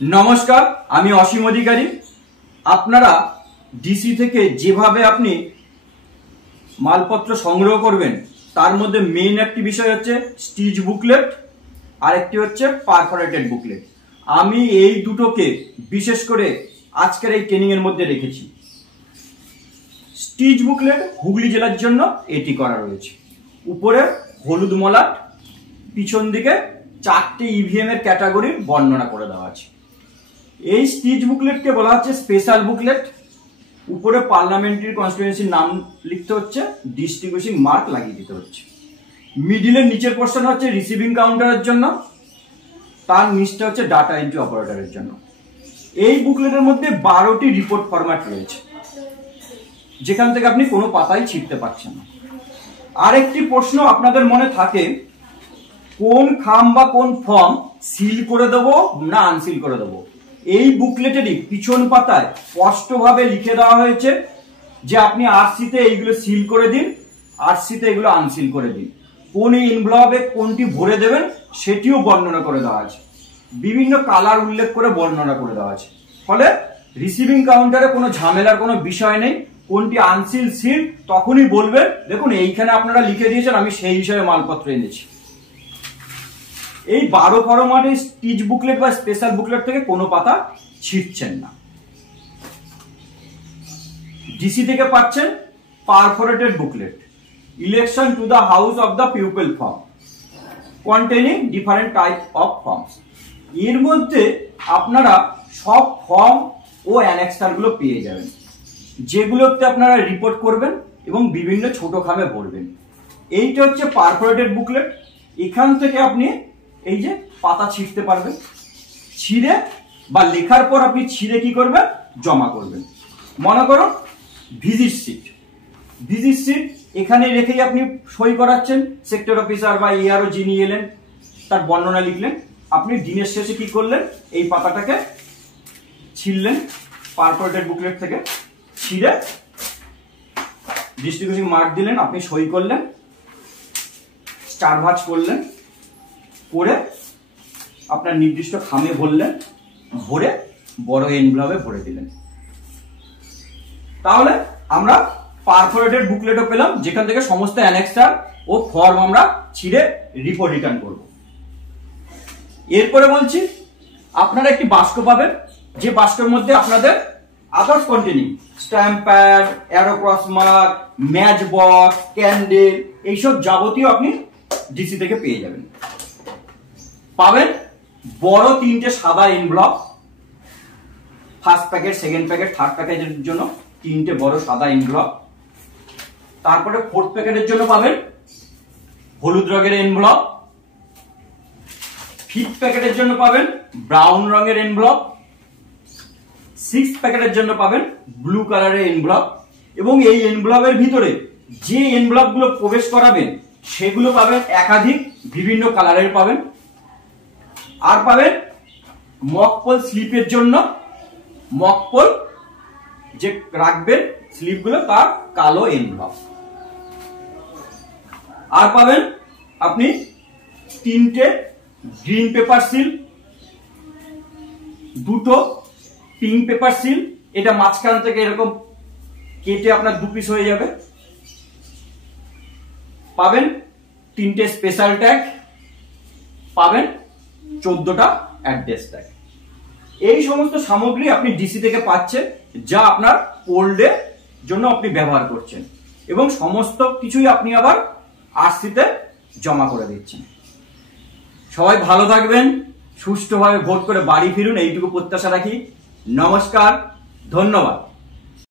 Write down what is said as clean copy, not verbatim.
নমস্কার, আমি অসীম অধিকারী। আপনারা ডিসি থেকে যেভাবে আপনি মালপত্র সংগ্রহ করবেন তার মধ্যে মেইন একটি বিষয় হচ্ছে স্টিচ বুকলেট আর একটি হচ্ছে পারফোরেটেড বুকলেট। আমি এই দুটোকে বিশেষ করে আজকের এই ট্রেনিং এর মধ্যে রেখেছি। স্টিচ বুকলেট হুগলি জেলার জন্য এটি করা রয়েছে। উপরে হলুদ মলাট, পিছন দিকে 4টে ইভিএম এর ক্যাটাগরির বর্ণনা করে দেওয়া আছে। এই স্টিচ বুকলেটকে বলা হচ্ছে স্পেশাল বুকলেট। উপরে পার্লামেন্টারি কনস্টিটিউয়েন্সির নাম লিখতে হচ্ছে, ডিস্ট্রিবিউশন মার্ক লাগিয়ে দিতে হচ্ছে। মিডিলের নিচের পোর্শন হচ্ছে রিসিভিং কাউন্টারের জন্য, তার নিচটা হচ্ছে ডাটা এন্ট্রি অপারেটরের জন্য। এই বুকলেটের মধ্যে 12টি রিপোর্ট ফরম্যাট রয়েছে, যেখান থেকে আপনি কোনো পাতাই ছিঁড়তে পারছেন না। আরেকটি প্রশ্ন আপনাদের মনে থাকে, কোন খাম বা কোন ফর্ম সিল করে দেবো না আনসিল করে দেবো। এই বুকলেটেরই পিছন পাতায় স্পষ্টভাবে লিখে দেওয়া হয়েছে যে আপনি আরসিতে এইগুলো সিল করে দিন, আরসিতে এগুলো আনসিল করে দিন। কোন এনভেলপে কোনটি ভরে দেবেন সেটিও বর্ণনা করে দেওয়া আছে। বিভিন্ন কালার উল্লেখ করে বর্ণনা করে দেওয়া আছে। ফলে রিসিভিং কাউন্টারে কোনো ঝামেলার কোনো বিষয় নেই। কোনটি আনসিল সিল তখনই বলবেন, দেখুন এইখানে আপনারা লিখে দিয়েছেন, আমি সেই হিসাবে মালপত্র এনেছি। এই 12 ফরম্যাটের স্টিচ বুকলেট বা স্পেশাল বুকলেট থেকে কোনো পাতা ছিঁড়ছেন না। ডিসি থেকে পাচ্ছেন perforated booklet, election to the house of the people form containing different type of forms. এর মধ্যে আপনারা সব ফর্ম ও অ্যানেক্সার গুলো পেয়ে যাবেন, যেগুলোতে আপনারা রিপোর্ট করবেন এবং বিভিন্ন ছোট খামে ভরবেন। এইটা হচ্ছে পারফোরেটেড বুকলেট। এখান থেকে আপনি এই যে পাতা ছিঁড়তে পারবেন, ছিঁড়ে বা লেখার পর আপনি ছিঁড়ে কি করবেন, জমা করবেন। মনে করুন ভিজিট সিট, ভিজিট সিট এখানে রেখেই আপনি সই করাচ্ছেন। সেক্টর অফিসার বা এআরও যিনি এলেন তার বর্ণনা লিখলেন। আপনি দিনের শেষে কি করলেন, এই পাতাটাকে ছিঁড়লেন পারফোরেটেড বুকলেট থেকে, ছিঁড়ে ডিস্ট্রিবিউশন মার্ক দিলেন, আপনি সই করলেন, স্টার ভাঁজ করলেন, করে আপনার নির্দিষ্ট খামে ভরলেন, ভরে বড় এনভেলপে ভরে দিলেন। তাহলে আমরা পারফোরেটেড বুকলেটও পেলাম, যেখান থেকে সমস্ত অ্যানেক্সার ও ফর্ম আমরা ছিঁড়ে রিপোর্ট রিটার্ন করব। এরপরে বলছি, আপনারা একটি বাস্ক পাবেন, যে বাস্কের মধ্যে আপনাদের others containing stamp pad, arrow cross mark, match box, candle, এইসব যাবতীয় আপনি ডিসি থেকে পেয়ে যাবেন। পাবেন বড় 3টে সাদা envelope, first packet, second packet, third প্যাকেটের জন্য 3টে বড় সাদা এনভেলপ। তারপরে ফোর্থ প্যাকেটের জন্য পাবেন হলুদ রঙের এনভেলপ। ফিফথ প্যাকেটের জন্য পাবেন ব্রাউন রঙের এনভেলপ। সিক্স প্যাকেটের জন্য পাবেন ব্লু কালারের এনভেলপ। এবং এই এনভেলপের ভিতরে যে এনভেলপ গুলো প্রবেশ করাবেন সেগুলো পাবেন একাধিক বিভিন্ন কালারের পাবেন। আর পাবেন মকপল স্লিপের জন্য, মকপল যে রাখবেন স্লিপগুলো তার কালো এনভেলপ। আর পাবেন আপনি 3টে গ্রিন পেপার সিল, 2টো পিঙ্ক পেপার সিল, এটা মাঝখান থেকে এরকম কেটে আপনার 2 পিস হয়ে যাবে। পাবেন 3টে স্পেশাল ট্যাগ, পাবেন 14টা অ্যাড্রেস ট্যাগ। এই সমস্ত সামগ্রী আপনি ডিসি থেকে পাচ্ছেন, যা আপনার পোল্ডের জন্য আপনি ব্যবহার করছেন, এবং সমস্ত কিছুই আপনি আবার আরসিতে জমা করে দিচ্ছেন। সবাই ভালো থাকবেন, সুষ্ঠুভাবে ভোট করে বাড়ি ফিরুন, এইটুকু প্রত্যাশা রাখি। নমস্কার, ধন্যবাদ।